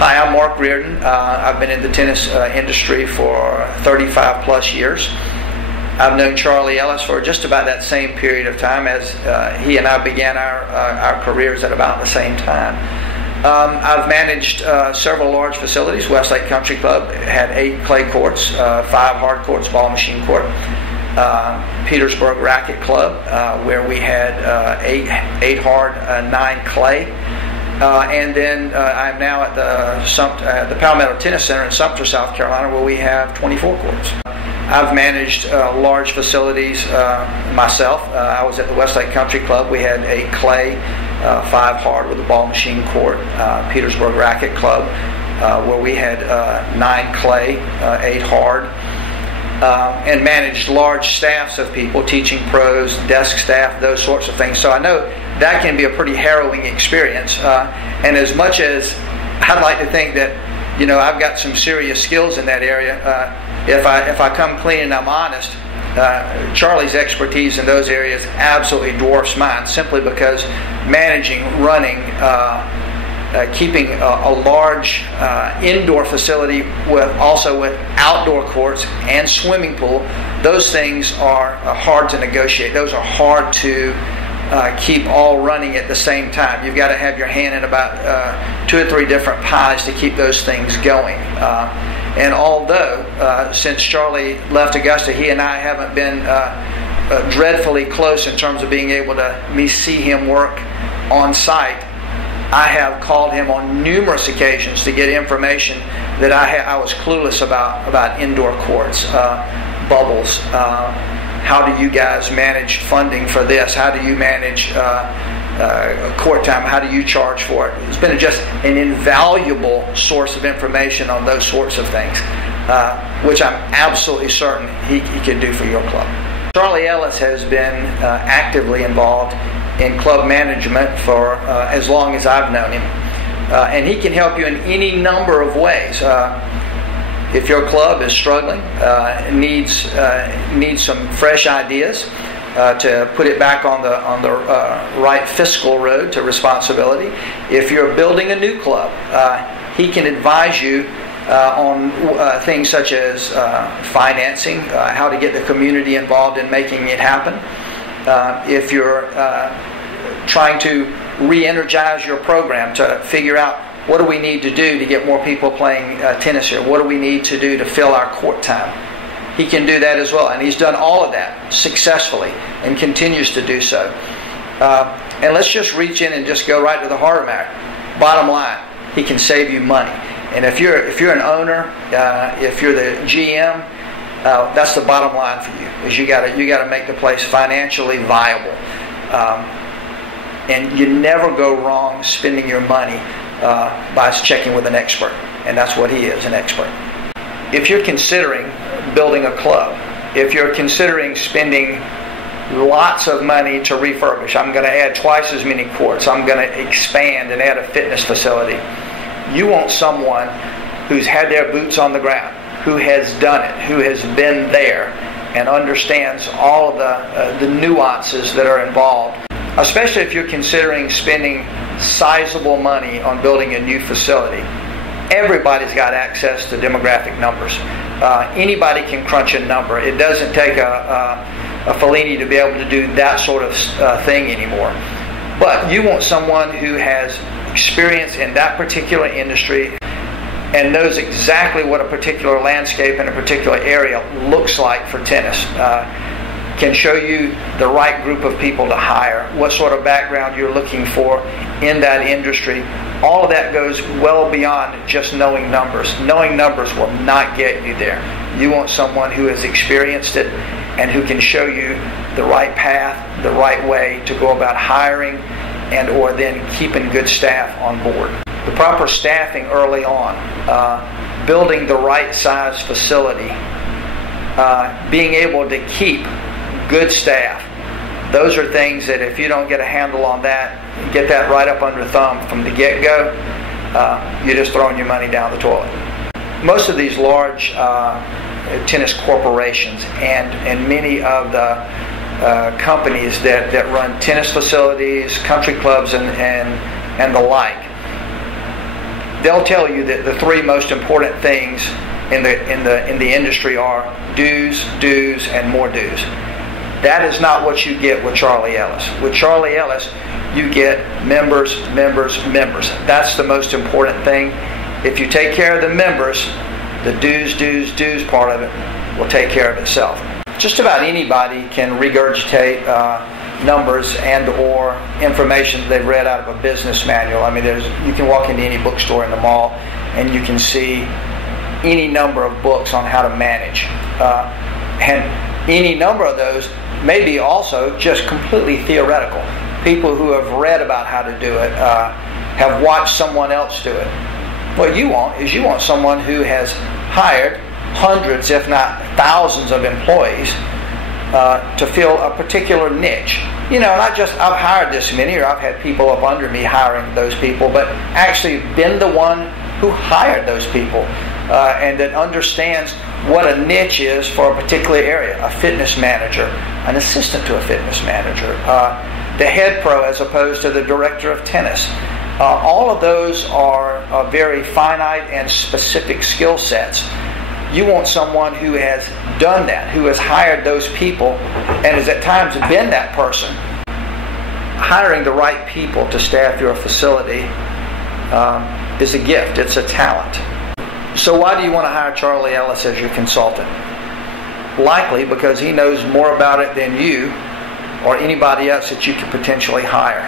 Hi, I'm Mark Rearden. I've been in the tennis industry for 35 plus years. I've known Charlie Ellis for just about that same period of time, as he and I began our careers at about the same time. I've managed several large facilities. Westlake Country Club had 8 clay courts, 5 hard courts, ball machine court. Petersburg Racquet Club, where we had 8 hard, 9 clay. And then I'm now at the Palmetto Tennis Center in Sumter, South Carolina, where we have 24 courts. I've managed large facilities myself. I was at the Westlake Country Club. We had 8 clay, 5 hard with a ball machine court. Petersburg Racquet Club, where we had 9 clay, 8 hard. And managed large staffs of people, teaching pros, desk staff, those sorts of things. So I know that can be a pretty harrowing experience. And as much as I'd like to think that, I've got some serious skills in that area, if I come clean and I'm honest, Charlie's expertise in those areas absolutely dwarfs mine, simply because managing, running, keeping a large indoor facility with outdoor courts and swimming pool, those things are hard to negotiate. Those are hard to keep all running at the same time. You've got to have your hand in about 2 or 3 different pies to keep those things going. And although since Charlie left Augusta, he and I haven't been dreadfully close in terms of being able to see him work on site, I have called him on numerous occasions to get information that I was clueless about indoor courts, bubbles. How do you guys manage funding for this? How do you manage court time? How do you charge for it? It's been just an invaluable source of information on those sorts of things, which I'm absolutely certain he can do for your club. Charlie Ellis has been actively involved in club management for as long as I've known him. And he can help you in any number of ways. If your club is struggling, needs some fresh ideas to put it back on the right fiscal road to responsibility. If you're building a new club, he can advise you on things such as financing, how to get the community involved in making it happen. If you're trying to re-energize your program to figure out what do we need to do to get more people playing tennis here, what do we need to do to fill our court time, he can do that as well. And he's done all of that successfully and continues to do so. And let's just reach in and just go right to the heart of the matter. Bottom line, he can save you money. And if you're an owner, if you're the GM, that's the bottom line for you. Is you got to make the place financially viable, and you never go wrong spending your money by checking with an expert, and that's what he is, an expert. If you're considering building a club, if you're considering spending lots of money to refurbish, I'm going to add twice as many courts, I'm going to expand and add a fitness facility, you want someone who's had their boots on the ground, who has done it, who has been there, and understands all of the nuances that are involved. Especially if you're considering spending sizable money on building a new facility. Everybody's got access to demographic numbers. Anybody can crunch a number. It doesn't take a Fellini to be able to do that sort of thing anymore. But you want someone who has experience in that particular industry and knows exactly what a particular landscape in a particular area looks like for tennis. Can show you the right group of people to hire, what sort of background you're looking for in that industry. All of that goes well beyond just knowing numbers. Knowing numbers will not get you there. You want someone who has experienced it and who can show you the right path, the right way to go about hiring and or then keeping good staff on board. The proper staffing early on, building the right size facility, being able to keep good staff. Those are things that if you don't get a handle on that, get that right up under thumb from the get-go, you're just throwing your money down the toilet. Most of these large tennis corporations and many of the companies that run tennis facilities, country clubs, and the like, they'll tell you that the three most important things in the industry are dues, and more dues. That is not what you get with Charlie Ellis. With Charlie Ellis, you get members. That's the most important thing. If you take care of the members, the dues part of it will take care of itself. Just about anybody can regurgitate numbers and or information they've read out of a business manual. I mean, you can walk into any bookstore in the mall and you can see any number of books on how to manage. And any number of those may be also just completely theoretical. People who have read about how to do it, have watched someone else do it. What you want someone who has hired hundreds, if not thousands of employees to fill a particular niche. Not just I've hired this many or I've had people up under me hiring those people, but actually been the one who hired those people and that understands what a niche is for a particular area. A fitness manager, an assistant to a fitness manager, the head pro as opposed to the director of tennis. All of those are very finite and specific skill sets. You want someone who has done that, who has hired those people, and has at times been that person. Hiring the right people to staff your facility is a gift. It's a talent. So why do you want to hire Charlie Ellis as your consultant? Likely because he knows more about it than you or anybody else that you could potentially hire.